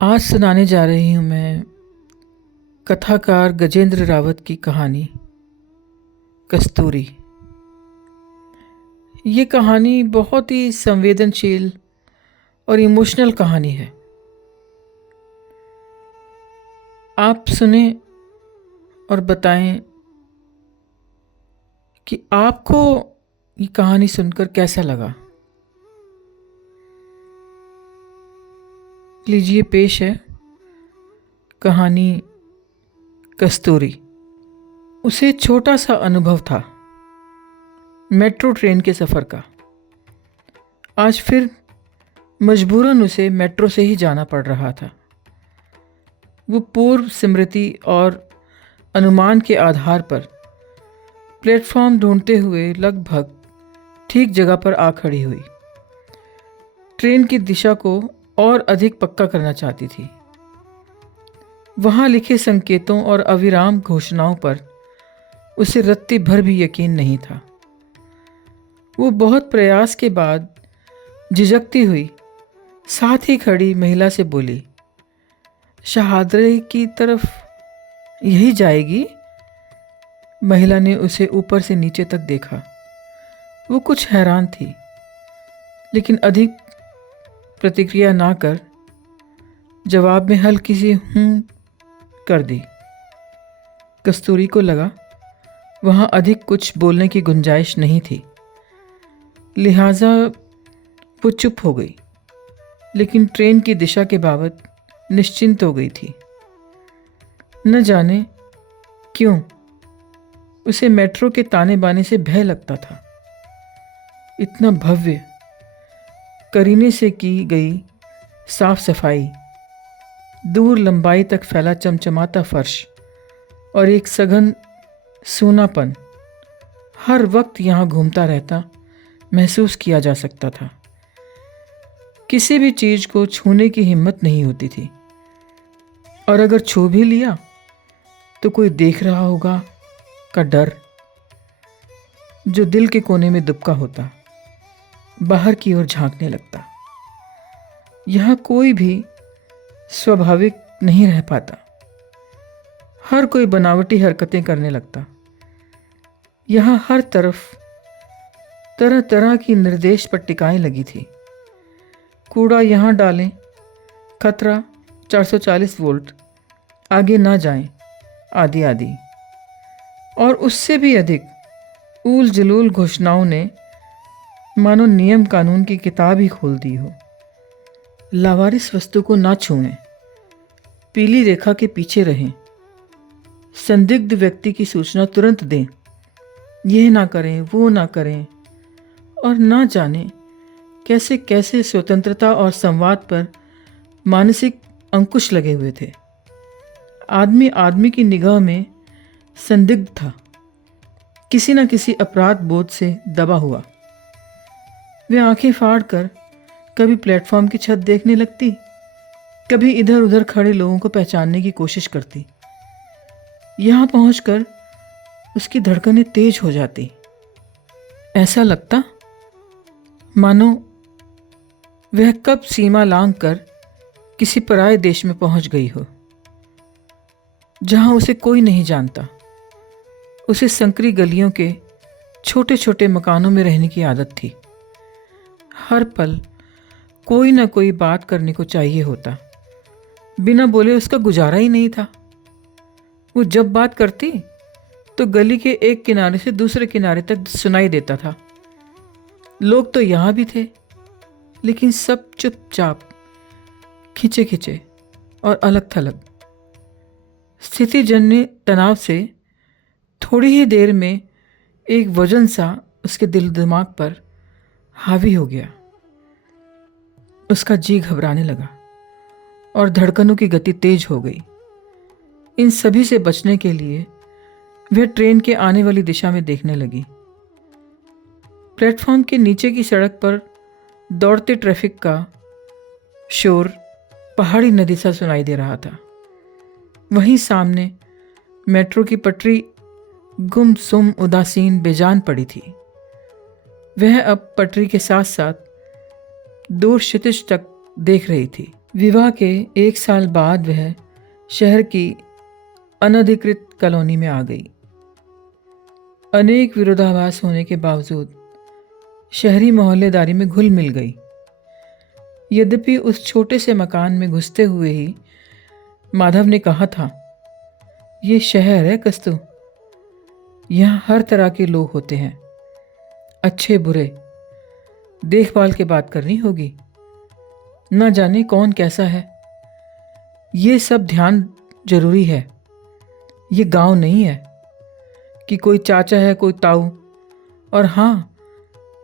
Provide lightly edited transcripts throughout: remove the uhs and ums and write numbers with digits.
आज सुनाने जा रही हूँ मैं कथाकार गजेंद्र रावत की कहानी कस्तूरी। ये कहानी बहुत ही संवेदनशील और इमोशनल कहानी है। आप सुने और बताएं कि आपको ये कहानी सुनकर कैसा लगा। लीजिए पेश है कहानी कस्तूरी। उसे छोटा सा अनुभव था मेट्रो ट्रेन के सफ़र का। आज फिर मजबूरन उसे मेट्रो से ही जाना पड़ रहा था। वो पूर्व स्मृति और अनुमान के आधार पर प्लेटफॉर्म ढूंढते हुए लगभग ठीक जगह पर आ खड़ी हुई। ट्रेन की दिशा को और अधिक पक्का करना चाहती थी। वहाँ लिखे संकेतों और अविराम घोषणाओं पर उसे रत्ती भर भी यकीन नहीं था। वो बहुत प्रयास के बाद झिझकती हुई साथ ही खड़ी महिला से बोली, शहादरे की तरफ यही जाएगी? महिला ने उसे ऊपर से नीचे तक देखा। वो कुछ हैरान थी, लेकिन अधिक प्रतिक्रिया ना कर जवाब में हल्की सी हूँ कर दी। कस्तूरी को लगा वहाँ अधिक कुछ बोलने की गुंजाइश नहीं थी, लिहाजा वो चुप हो गई, लेकिन ट्रेन की दिशा के बाबत निश्चिंत हो गई थी। न जाने क्यों उसे मेट्रो के ताने बाने से भय लगता था। इतना भव्य, करीने से की गई साफ सफाई, दूर लंबाई तक फैला चमचमाता फर्श और एक सघन सूनापन हर वक्त यहाँ घूमता रहता महसूस किया जा सकता था। किसी भी चीज को छूने की हिम्मत नहीं होती थी, और अगर छू भी लिया तो कोई देख रहा होगा का डर, जो दिल के कोने में दुबका होता, बाहर की ओर झांकने लगता। यहाँ कोई भी स्वाभाविक नहीं रह पाता। हर कोई बनावटी हरकतें करने लगता। यहाँ हर तरफ तरह तरह की निर्देश पट्टिकाएं लगी थी। कूड़ा यहाँ डालें, खतरा 440 वोल्ट, आगे ना जाएं, आदि आदि। और उससे भी अधिक ऊल जलूल घोषणाओं ने मानो नियम कानून की किताब ही खोल दी हो। लावारिस वस्तु को ना छुएं, पीली रेखा के पीछे रहें, संदिग्ध व्यक्ति की सूचना तुरंत दें, यह ना करें, वो ना करें, और ना जाने कैसे कैसे स्वतंत्रता और संवाद पर मानसिक अंकुश लगे हुए थे। आदमी आदमी की निगाह में संदिग्ध था, किसी न किसी अपराध बोध से दबा हुआ। वे आंखें फाड़ कर कभी प्लेटफॉर्म की छत देखने लगती, कभी इधर उधर खड़े लोगों को पहचानने की कोशिश करती। यहाँ पहुंचकर उसकी धड़कनें तेज हो जाती। ऐसा लगता मानो वह कब सीमा लांघ कर किसी पराये देश में पहुंच गई हो, जहां उसे कोई नहीं जानता। उसे संकरी गलियों के छोटे छोटे मकानों में रहने की आदत थी। हर पल कोई ना कोई बात करने को चाहिए होता। बिना बोले उसका गुजारा ही नहीं था। वो जब बात करती तो गली के एक किनारे से दूसरे किनारे तक सुनाई देता था। लोग तो यहाँ भी थे, लेकिन सब चुपचाप, खिंचे खिंचे और अलग थलग। स्थितिजन्य तनाव से थोड़ी ही देर में एक वजन सा उसके दिल दिमाग पर हावी हो गया। उसका जी घबराने लगा और धड़कनों की गति तेज हो गई। इन सभी से बचने के लिए वह ट्रेन के आने वाली दिशा में देखने लगी। प्लेटफॉर्म के नीचे की सड़क पर दौड़ते ट्रैफिक का शोर पहाड़ी नदी सा सुनाई दे रहा था। वहीं सामने मेट्रो की पटरी गुमसुम, उदासीन, बेजान पड़ी थी। वह अब पटरी के साथ साथ दूर क्षितिज तक देख रही थी। विवाह के 1 साल बाद वह शहर की अनधिकृत कॉलोनी में आ गई। अनेक विरोधाभास होने के बावजूद शहरी मोहल्लेदारी में घुल मिल गई। यद्यपि उस छोटे से मकान में घुसते हुए ही माधव ने कहा था, ये शहर है कस्तू, यहाँ हर तरह के लोग होते हैं, अच्छे बुरे, देखभाल के बात करनी होगी, न जाने कौन कैसा है, ये सब ध्यान जरूरी है। ये गांव नहीं है कि कोई चाचा है कोई ताऊ। और हाँ,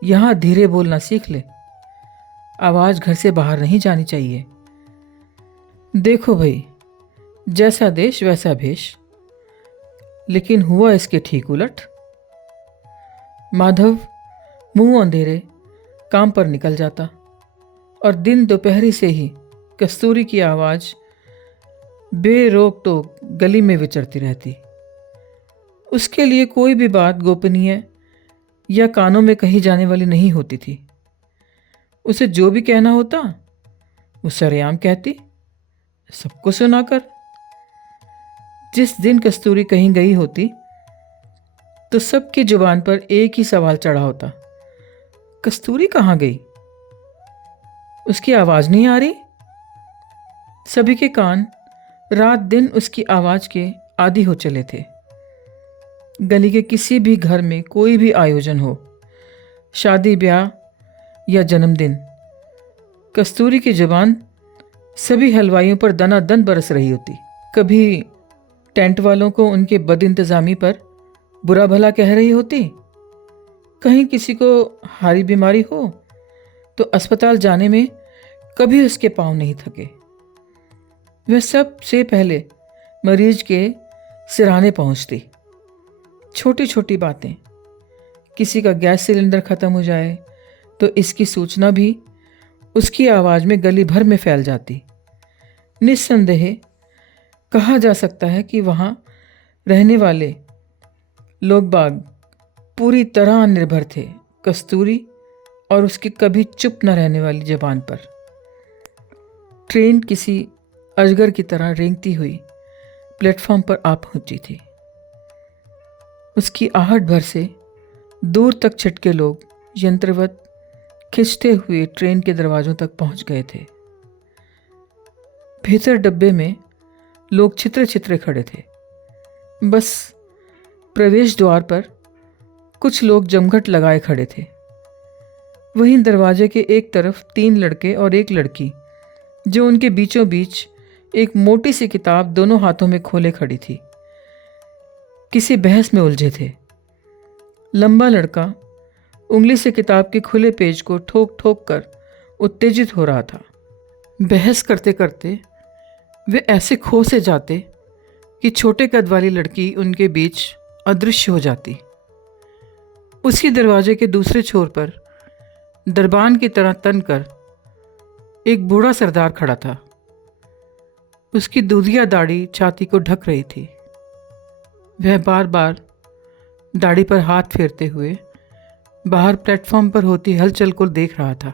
यहाँ धीरे बोलना सीख ले, आवाज घर से बाहर नहीं जानी चाहिए। देखो भाई, जैसा देश वैसा भेष, लेकिन हुआ इसके ठीक उलट। माधव मुंह अंधेरे काम पर निकल जाता और दिन दोपहरी से ही कस्तूरी की आवाज बेरोक टोक गली में विचरती रहती। उसके लिए कोई भी बात गोपनीय या कानों में कही जाने वाली नहीं होती थी। उसे जो भी कहना होता वो सरेआम कहती, सबको सुनाकर। जिस दिन कस्तूरी कहीं गई होती तो सबकी जुबान पर एक ही सवाल चढ़ा होता, कस्तूरी कहाँ गई? उसकी आवाज नहीं आ रही? सभी के कान रात दिन उसकी आवाज के आदी हो चले थे। गली के किसी भी घर में कोई भी आयोजन हो, शादी ब्याह या जन्मदिन, कस्तूरी की जुबान सभी हलवाइयों पर दनादन बरस रही होती। कभी टेंट वालों को उनके बदइंतजामी पर बुरा भला कह रही होती, कहीं किसी को हारी बीमारी हो तो अस्पताल जाने में कभी उसके पांव नहीं थके। वह सबसे पहले मरीज के सिरहाने पहुंचती। छोटी छोटी बातें, किसी का गैस सिलेंडर खत्म हो जाए तो इसकी सूचना भी उसकी आवाज में गली भर में फैल जाती। निस्संदेह कहा जा सकता है कि वहां रहने वाले लोग बाग पूरी तरह निर्भर थे कस्तूरी और उसकी कभी चुप न रहने वाली जबान पर। ट्रेन किसी अजगर की तरह रेंगती हुई प्लेटफॉर्म पर आ पहुंची थी। उसकी आहट भर से दूर तक छिटके लोग यंत्रवत खिंचते हुए ट्रेन के दरवाजों तक पहुंच गए थे। भीतर डब्बे में लोग छितरे छितरे खड़े थे। बस प्रवेश द्वार पर कुछ लोग जमघट लगाए खड़े थे। वहीं दरवाजे के एक तरफ 3 लड़के और एक लड़की, जो उनके बीचों बीच एक मोटी सी किताब दोनों हाथों में खोले खड़ी थी, किसी बहस में उलझे थे। लंबा लड़का उंगली से किताब के खुले पेज को ठोक ठोक कर उत्तेजित हो रहा था। बहस करते करते वे ऐसे खो से जाते कि छोटे कद वाली लड़की उनके बीच अदृश्य हो जाती। उसी दरवाजे के दूसरे छोर पर दरबान की तरह तनकर एक बूढ़ा सरदार खड़ा था। उसकी दूधिया दाढ़ी छाती को ढक रही थी। वह बार बार दाढ़ी पर हाथ फेरते हुए बाहर प्लेटफॉर्म पर होती हलचल को देख रहा था।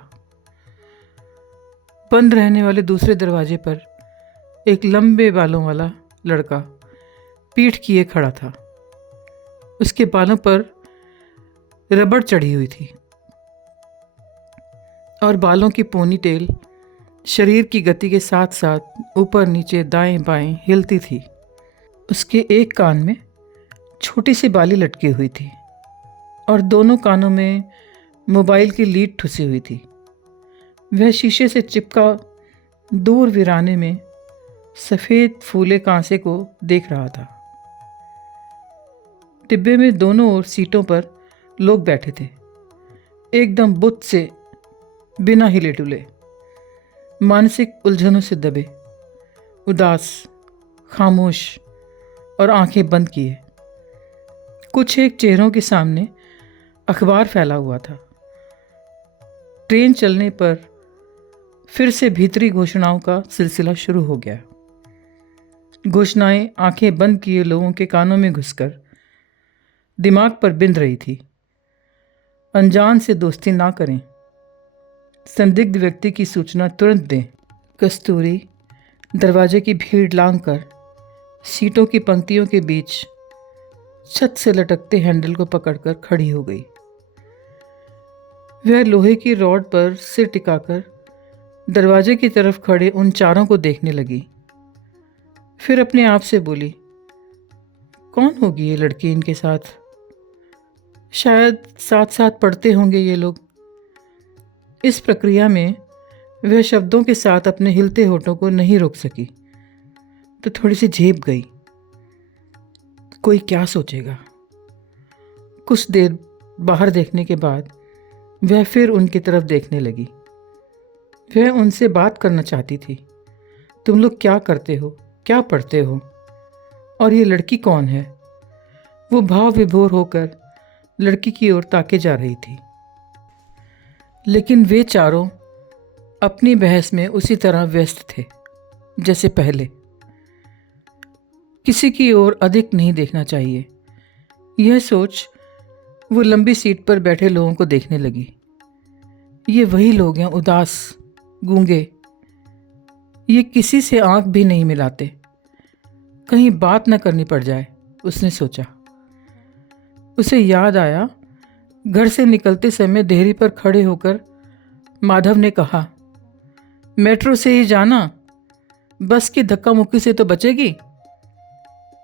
बंद रहने वाले दूसरे दरवाजे पर एक लंबे बालों वाला लड़का पीठ किए खड़ा था। उसके बालों पर रबड़ चढ़ी हुई थी और बालों की पोनी टेल शरीर की गति के साथ साथ ऊपर नीचे दाएं बाएं हिलती थी। उसके एक कान में छोटी सी बाली लटकी हुई थी और दोनों कानों में मोबाइल की लीड ठुसी हुई थी। वह शीशे से चिपका दूर वीराने में सफ़ेद फूले कांसे को देख रहा था। डिब्बे में दोनों ओर सीटों पर लोग बैठे थे, एकदम बुत से, बिना हिले डुले, मानसिक उलझनों से दबे, उदास, खामोश और आंखें बंद किए। कुछ एक चेहरों के सामने अखबार फैला हुआ था। ट्रेन चलने पर फिर से भीतरी घोषणाओं का सिलसिला शुरू हो गया। घोषणाएं आंखें बंद किए लोगों के कानों में घुसकर दिमाग पर बिंध रही थी। अनजान से दोस्ती ना करें, संदिग्ध व्यक्ति की सूचना तुरंत दें, कस्तूरी दरवाजे की भीड़ लांघकर सीटों की पंक्तियों के बीच छत से लटकते हैंडल को पकड़कर खड़ी हो गई। वह लोहे की रॉड पर सिर टिकाकर दरवाजे की तरफ खड़े उन चारों को देखने लगी। फिर अपने आप से बोली, कौन होगी ये लड़की इनके साथ? शायद साथ साथ पढ़ते होंगे ये लोग। इस प्रक्रिया में वह शब्दों के साथ अपने हिलते होठों को नहीं रोक सकी तो थोड़ी सी झेप गई। कोई क्या सोचेगा? कुछ देर बाहर देखने के बाद वह फिर उनकी तरफ देखने लगी। वह उनसे बात करना चाहती थी। तुम लोग क्या करते हो, क्या पढ़ते हो, और ये लड़की कौन है? वो भाव विभोर होकर लड़की की ओर ताके जा रही थी। लेकिन वे चारों अपनी बहस में उसी तरह व्यस्त थे जैसे पहले। किसी की ओर अधिक नहीं देखना चाहिए, यह सोच वो लंबी सीट पर बैठे लोगों को देखने लगी। ये वही लोग हैं, उदास, गूंगे। ये किसी से आंख भी नहीं मिलाते। कहीं बात न करनी पड़ जाए, उसने सोचा। उसे याद आया, घर से निकलते समय देहरी पर खड़े होकर माधव ने कहा, मेट्रो से ही जाना, बस की धक्का मुक्की से तो बचेगी।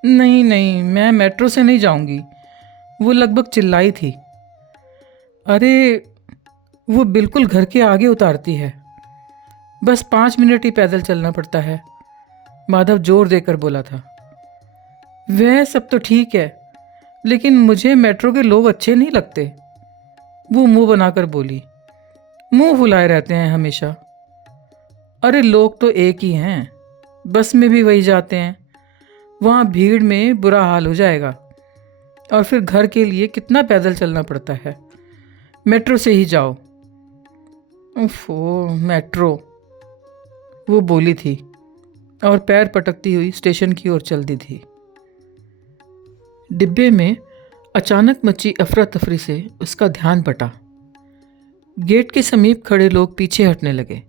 नहीं नहीं, मैं मेट्रो से नहीं जाऊंगी, वो लगभग चिल्लाई थी। अरे, वो बिल्कुल घर के आगे उतारती है, बस 5 मिनट ही पैदल चलना पड़ता है, माधव जोर देकर बोला था। वह सब तो ठीक है, लेकिन मुझे मेट्रो के लोग अच्छे नहीं लगते, वो मुंह बनाकर बोली। मुंह फुलाए रहते हैं हमेशा। अरे, लोग तो एक ही हैं, बस में भी वही जाते हैं, वहाँ भीड़ में बुरा हाल हो जाएगा, और फिर घर के लिए कितना पैदल चलना पड़ता है। मेट्रो से ही जाओ। ओफो, मेट्रो, वो बोली थी और पैर पटकती हुई स्टेशन की ओर चलती थी। डिब्बे में अचानक मची अफरा तफरी से उसका ध्यान बटा। गेट के समीप खड़े लोग पीछे हटने लगे,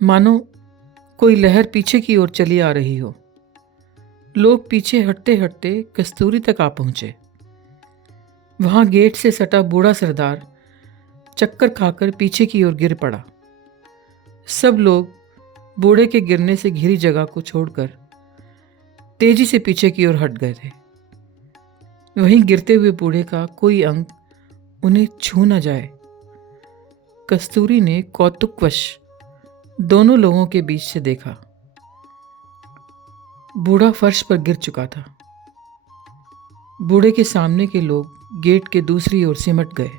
मानो कोई लहर पीछे की ओर चली आ रही हो। लोग पीछे हटते हटते कस्तूरी तक आ पहुंचे। वहां गेट से सटा बूढ़ा सरदार चक्कर खाकर पीछे की ओर गिर पड़ा। सब लोग बूढ़े के गिरने से घिरी जगह को छोड़कर तेजी से पीछे की ओर हट गए थे। वहीं गिरते हुए बूढ़े का कोई अंग उन्हें छू न जाए। कस्तूरी ने कौतुकवश दोनों लोगों के बीच से देखा। बूढ़ा फर्श पर गिर चुका था। बूढ़े के सामने के लोग गेट के दूसरी ओर सिमट गए।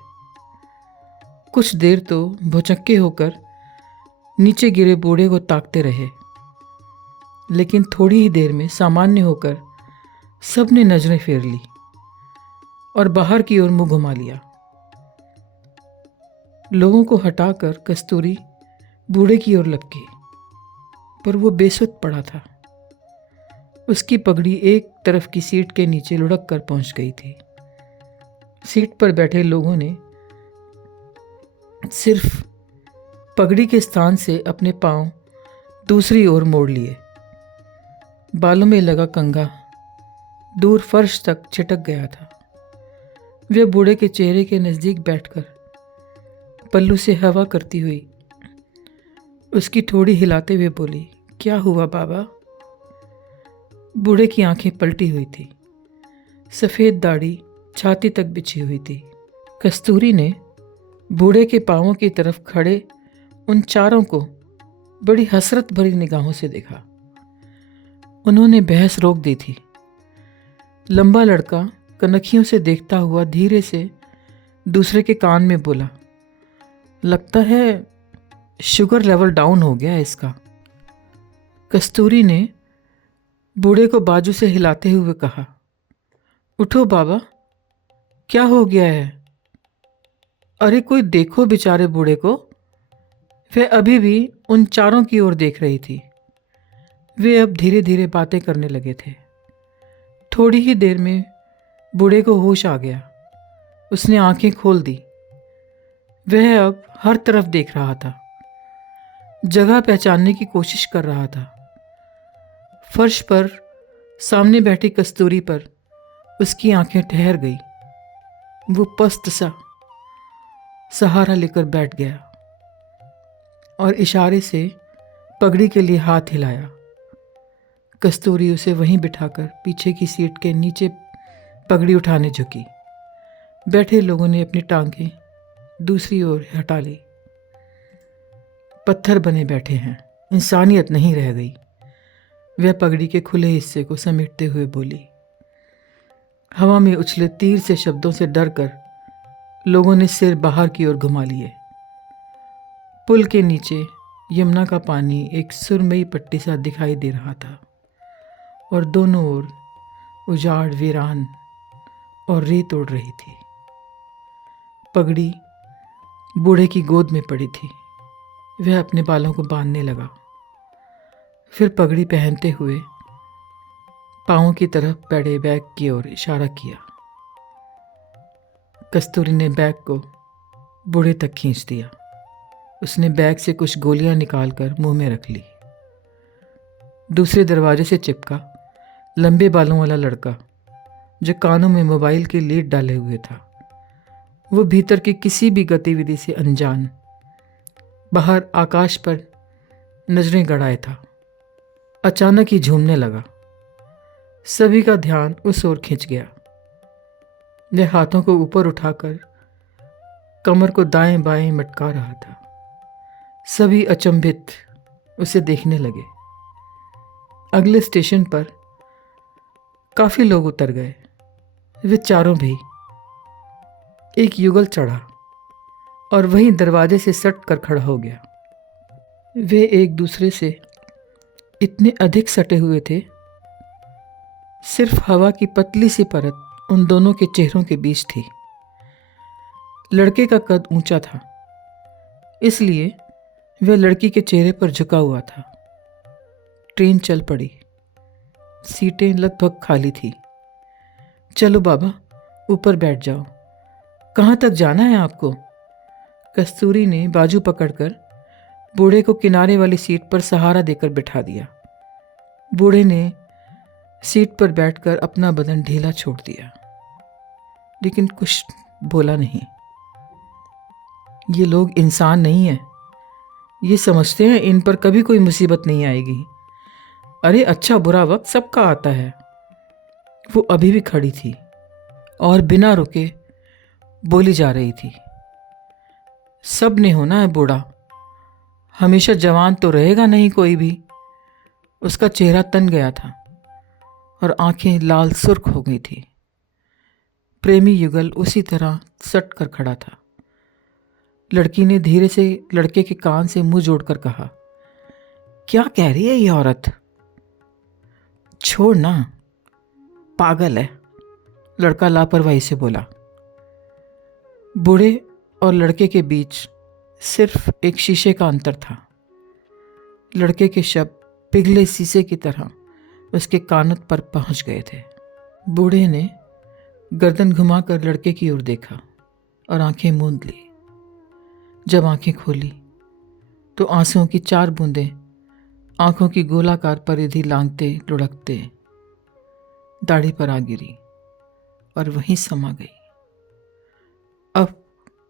कुछ देर तो भौचक्के होकर नीचे गिरे बूढ़े को ताकते रहे, लेकिन थोड़ी ही देर में सामान्य होकर सबने नजरें फेर ली और बाहर की ओर मुंह घुमा लिया। लोगों को हटाकर कस्तूरी बूढ़े की ओर लपकी, पर वो बेसुध पड़ा था। उसकी पगड़ी एक तरफ की सीट के नीचे लुढ़क कर पहुंच गई थी। सीट पर बैठे लोगों ने सिर्फ पगड़ी के स्थान से अपने पांव दूसरी ओर मोड़ लिए। बालों में लगा कंघा दूर फर्श तक छिटक गया था। वे बूढ़े के चेहरे के नज़दीक बैठकर पल्लू से हवा करती हुई उसकी ठोड़ी हिलाते हुए बोली, क्या हुआ बाबा? बूढ़े की आंखें पलटी हुई थी। सफ़ेद दाढ़ी छाती तक बिछी हुई थी। कस्तूरी ने बूढ़े के पांवों की तरफ खड़े उन चारों को बड़ी हसरत भरी निगाहों से देखा। उन्होंने बहस रोक दी थी। लंबा लड़का कनखियों से देखता हुआ धीरे से दूसरे के कान में बोला, लगता है शुगर लेवल डाउन हो गया इसका। कस्तूरी ने बूढ़े को बाजू से हिलाते हुए कहा, उठो बाबा, क्या हो गया है? अरे कोई देखो बेचारे बूढ़े को। वह अभी भी उन चारों की ओर देख रही थी। वे अब धीरे धीरे बातें करने लगे थे। थोड़ी ही देर में बूढ़े को होश आ गया। उसने आंखें खोल दी। वह अब हर तरफ देख रहा था। जगह पहचानने की कोशिश कर रहा था। फर्श पर सामने बैठी कस्तूरी पर उसकी आंखें ठहर गई। वो पस्त सा सहारा लेकर बैठ गया और इशारे से पगड़ी के लिए हाथ हिलाया। कस्तूरी उसे वहीं बिठाकर पीछे की सीट के नीचे पगड़ी उठाने झुकी। बैठे लोगों ने अपनी टांगें दूसरी ओर हटा ली। पत्थर बने बैठे हैं, इंसानियत नहीं रह गई। वह पगड़ी के खुले हिस्से को समेटते हुए बोली। हवा में उछले तीर से शब्दों से डरकर लोगों ने सिर बाहर की ओर घुमा लिए। पुल के नीचे यमुना का पानी एक सुरमई पट्टी सा दिखाई दे रहा था और दोनों ओर उजाड़, वीरान और रेत उड़ रही थी। पगड़ी बूढ़े की गोद में पड़ी थी। वह अपने बालों को बांधने लगा। फिर पगड़ी पहनते हुए पाँव की तरफ पड़े बैग की ओर इशारा किया। कस्तूरी ने बैग को बूढ़े तक खींच दिया। उसने बैग से कुछ गोलियां निकालकर मुंह में रख ली। दूसरे दरवाजे से चिपका लंबे बालों वाला लड़का जो कानों में मोबाइल की लीड डाले हुए था, वो भीतर की किसी भी गतिविधि से अनजान बाहर आकाश पर नजरें गड़ाए था। अचानक ही झूमने लगा। सभी का ध्यान उस ओर खिंच गया। वह हाथों को ऊपर उठाकर कमर को दाएं बाएं मटका रहा था। सभी अचंभित उसे देखने लगे। अगले स्टेशन पर काफी लोग उतर गए। वे चारों भी। एक युगल चढ़ा और वहीं दरवाजे से सट कर खड़ा हो गया। वे एक दूसरे से इतने अधिक सटे हुए थे, सिर्फ हवा की पतली सी परत उन दोनों के चेहरों के बीच थी। लड़के का कद ऊंचा था, इसलिए वह लड़की के चेहरे पर झुका हुआ था। ट्रेन चल पड़ी। सीटें लगभग खाली थी। चलो बाबा, ऊपर बैठ जाओ। कहाँ तक जाना है आपको? कस्तूरी ने बाजू पकड़कर बूढ़े को किनारे वाली सीट पर सहारा देकर बिठा दिया। बूढ़े ने सीट पर बैठकर अपना बदन ढीला छोड़ दिया, लेकिन कुछ बोला नहीं। ये लोग इंसान नहीं है। ये समझते हैं इन पर कभी कोई मुसीबत नहीं आएगी। अरे अच्छा बुरा वक्त सबका आता है। वो अभी भी खड़ी थी और बिना रुके बोली जा रही थी। सब ने होना है बूढ़ा, हमेशा जवान तो रहेगा नहीं कोई भी। उसका चेहरा तन गया था और आंखें लाल सुर्ख हो गई थी। प्रेमी युगल उसी तरह सट कर खड़ा था। लड़की ने धीरे से लड़के के कान से मुंह जोड़कर कहा, क्या कह रही है ये औरत? छोड़ ना, पागल है, लड़का लापरवाही से बोला। बूढ़े और लड़के के बीच सिर्फ एक शीशे का अंतर था। लड़के के शब्द पिघले शीशे की तरह उसके कानत पर पहुंच गए थे। बूढ़े ने गर्दन घुमाकर लड़के की ओर देखा और आंखें मूंद ली। जब आंखें खोली तो आंसुओं की 4 बूंदें आंखों की गोलाकार परिधि लांघते लुढ़कते दाढ़ी पर आ गिरी और वहीं समा गई। अब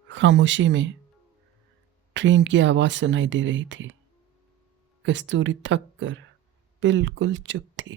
खामोशी में ट्रेन की आवाज़ सुनाई दे रही थी। कस्तूरी थक कर बिल्कुल चुप थी।